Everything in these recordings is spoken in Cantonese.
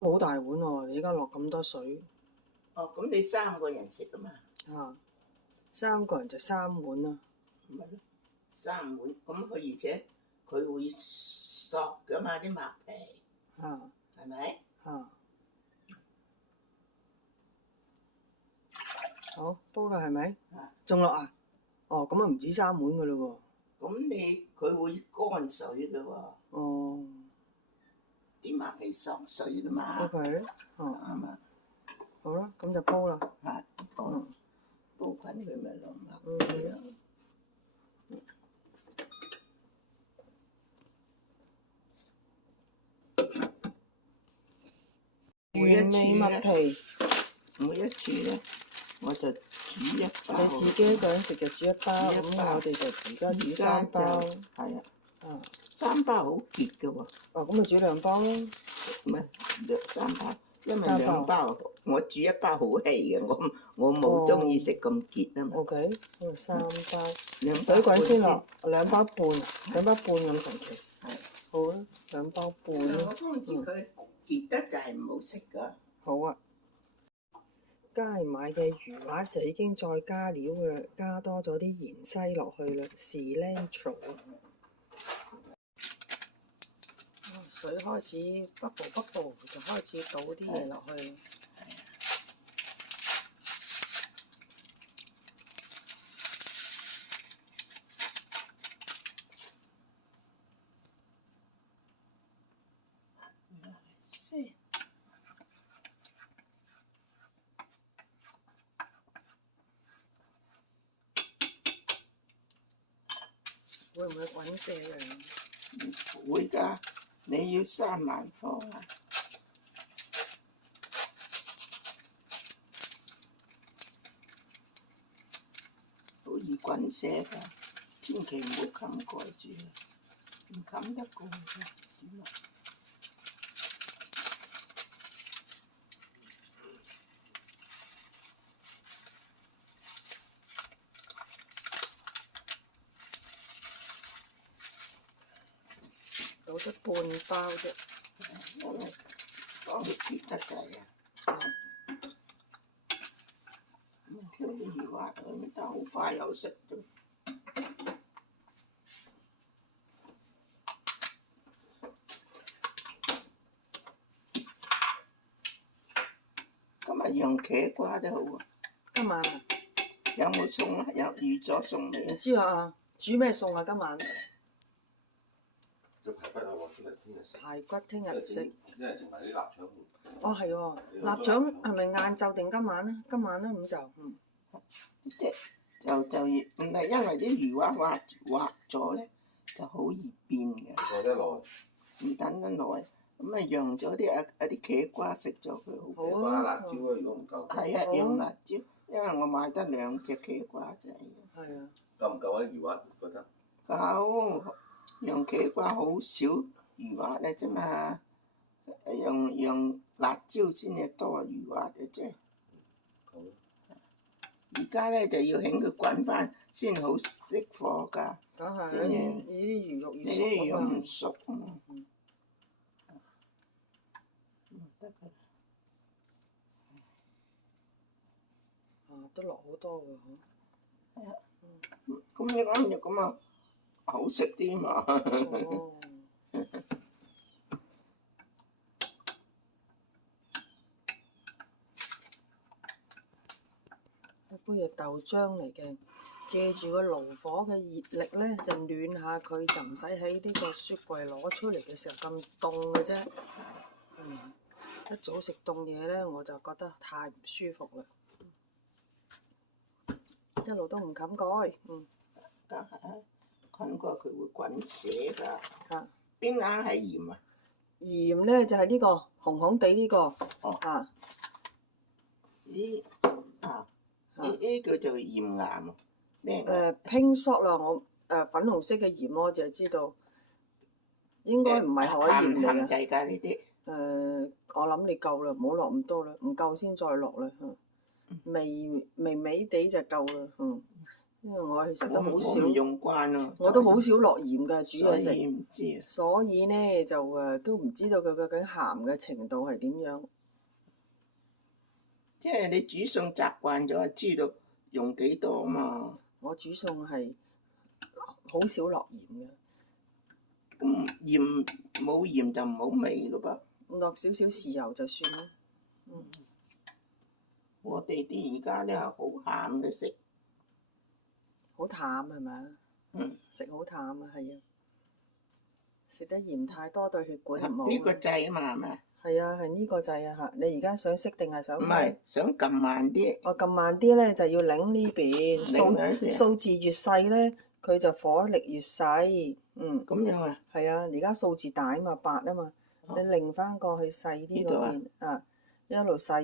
好大碗喎！你而家落咁多水。哦，咁你3個人食㗎嘛？啊，3個人就3碗啦。唔係咯，3碗，咁佢而且佢會索㗎嘛啲麥皮，係咪？好，煲啦係咪？仲落啊？哦，咁啊唔止3碗㗎嘞喎。咁佢會乾水㗎喎。哦。啲麥皮索水㗎嘛。OK。啱啊。好啦，咁就煲啦。係，煲滾佢咪落麥皮咯。每一次咧，我就煮一包。你自己一個人食就煮一包，咁我哋就而家煮3包。係啊。3包好結㗎喎。哦，咁咪煮2包咯。唔係3包，因為2包我煮一包好氣嘅，我冇中意食咁結啊嘛。OK，咁3包。水滾先落2包半，2包半咁神奇。係。好啦，2包半。我通知佢結得就係唔好食㗎。好啊。街買嘅魚滑就已經再加料嘅，加多咗啲芫茜落去啦 ，cilantro。水開始bubble 就開始倒啲嘢落去。會唔會滾瀉啊？會㗎，你要3萬火啊！好易滾瀉㗎，千祈唔好冚蓋住，唔冚得過嘅。倒得半包啫，因為幫佢結得滯啊！挑啲魚滑佢，但好快有食到。今日用茄瓜都好啊！今晚啊？有冇餸啊？有預咗餸未啊？唔知啊，煮咩餸啊？今晚？排骨聽日食。因為同埋啲臘腸。哦，係喎，臘腸係咪晏晝定今晚咧？今晚啦，咁就就唔係因為啲魚滑咗咧，就好易變嘅。等得耐。唔等得耐，咁啊用咗啲茄瓜食咗佢好。茄瓜辣椒啊，如果唔夠。係啊，用辣椒，因為我買得2隻茄瓜啫。係啊。夠唔夠啊？魚滑覺得？夠，用茄瓜好少魚滑咧啫嘛，用辣椒先至多魚滑嘅啫。好。而家咧就要等佢滾翻先好熄火㗎。梗係，呢啲魚肉越熟啊嘛。你啲魚肉唔熟啊嘛。得㗎。都落好多㗎嗬。係啊。咁你講咁啊，好食啲嘛。哦。一杯係豆漿嚟嘅，借住個爐火嘅熱力咧，就暖下佢，就唔使喺呢個雪櫃攞出嚟嘅時候咁凍嘅啫。一早食凍嘢咧，我就覺得太唔舒服啦。一路都唔冚蓋。梗係，冚蓋佢會滾瀉㗎。嚇。邊硬係鹽啊？鹽咧就係呢個紅紅地呢個。哦。啊。呢叫做鹽岩啊？咩？pink salt 啦，我粉紅色嘅鹽我就係知道，應該唔係海鹽嚟嘅。鹹滯㗎呢啲。我諗你夠啦，唔好落咁多啦，唔夠先再落啦。微微地就夠啦。因為我其實都好我少唔，用慣咯，我都好少落鹽㗎煮所嘢食，以唔知啊。所以呢，就都唔知道佢究竟鹹嘅程度係點樣。即係你煮餸習慣咗，知道用幾多嘛。我煮餸係好少落鹽嘅，咁鹽冇鹽就唔好味噶噃。落少少豉油就算啦。我哋啲而家咧係好鹹嘅食，好淡係咪啊？食好淡啊，係啊！食得鹽太多對血管唔好。呢個掣啊嘛係咪？係啊，係呢個掣啊嚇！你而家想熄定係想唔係想撳慢啲。我撳慢啲咧，就要擰呢邊數字越細咧，佢就火力越細。咁樣啊？係啊，而家數字大啊嘛，8啊嘛，你擰翻過去細啲嗰邊啊，一路細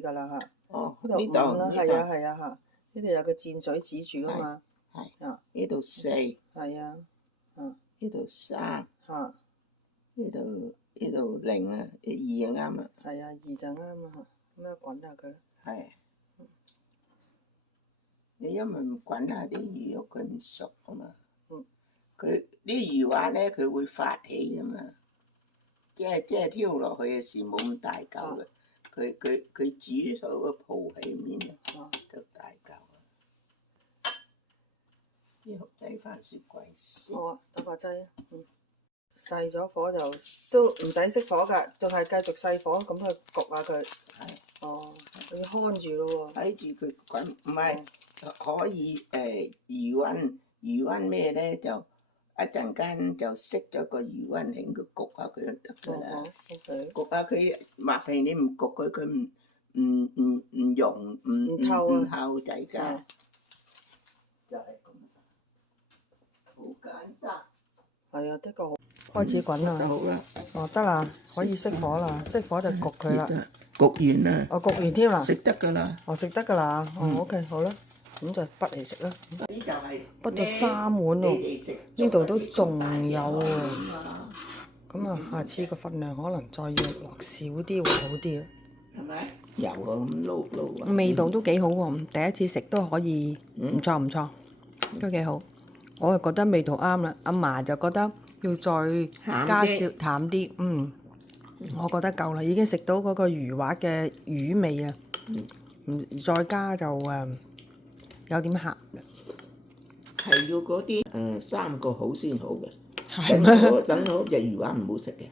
㗎啦嚇。哦，呢度呢5啦，度係啊係啊嚇，呢度有個箭嘴指住噶嘛。係啊，呢度4，係啊，呢度3，嚇，呢度0啊，2啊啱啊。係啊，2就啱啦嚇，咁樣滾下佢。係。你因為唔滾下啲魚肉，佢唔熟啊嘛。佢啲魚滑咧，佢會發起噶嘛。即係挑落去嘅時冇咁大嚿嘅，佢煮到個鋪起面就大嚿啦。啲蠔仔番薯貴先。好啊，等個劑。細咗火就都唔使熄火㗎，仲係繼續細火咁去焗下佢。係。哦，你要看住咯喎。睇住佢滾，唔係可以餘溫咩咧？就一陣間就熄咗個餘溫，令佢焗下佢就得㗎啦。焗下佢，麻煩你唔焗佢，佢唔溶唔透仔㗎。就係咁，好簡單。係啊，的確好。開始滾啦。好啦。哦，得啦，可以熄火啦，熄火就焗佢啦。焗完啦。哦，焗完添啦。食得㗎啦。哦，食得㗎啦。哦，OK，好啦，咁就畢嚟食啦。呢就係畢到3碗喎，呢度都仲有喎。咁啊，下次個份量可能再要落少啲會好啲。係咪？油咁撈啊！味道都幾好喎，第一次食都可以，唔錯，都幾好。我係覺得味道啱啦，阿嫲就覺得要再加少淡啲，我覺得夠啦，已經食到嗰個魚滑嘅魚味啊，再加就有點鹹啦。係要嗰啲3個好先好嘅，係咩？等好隻魚滑唔好食嘅。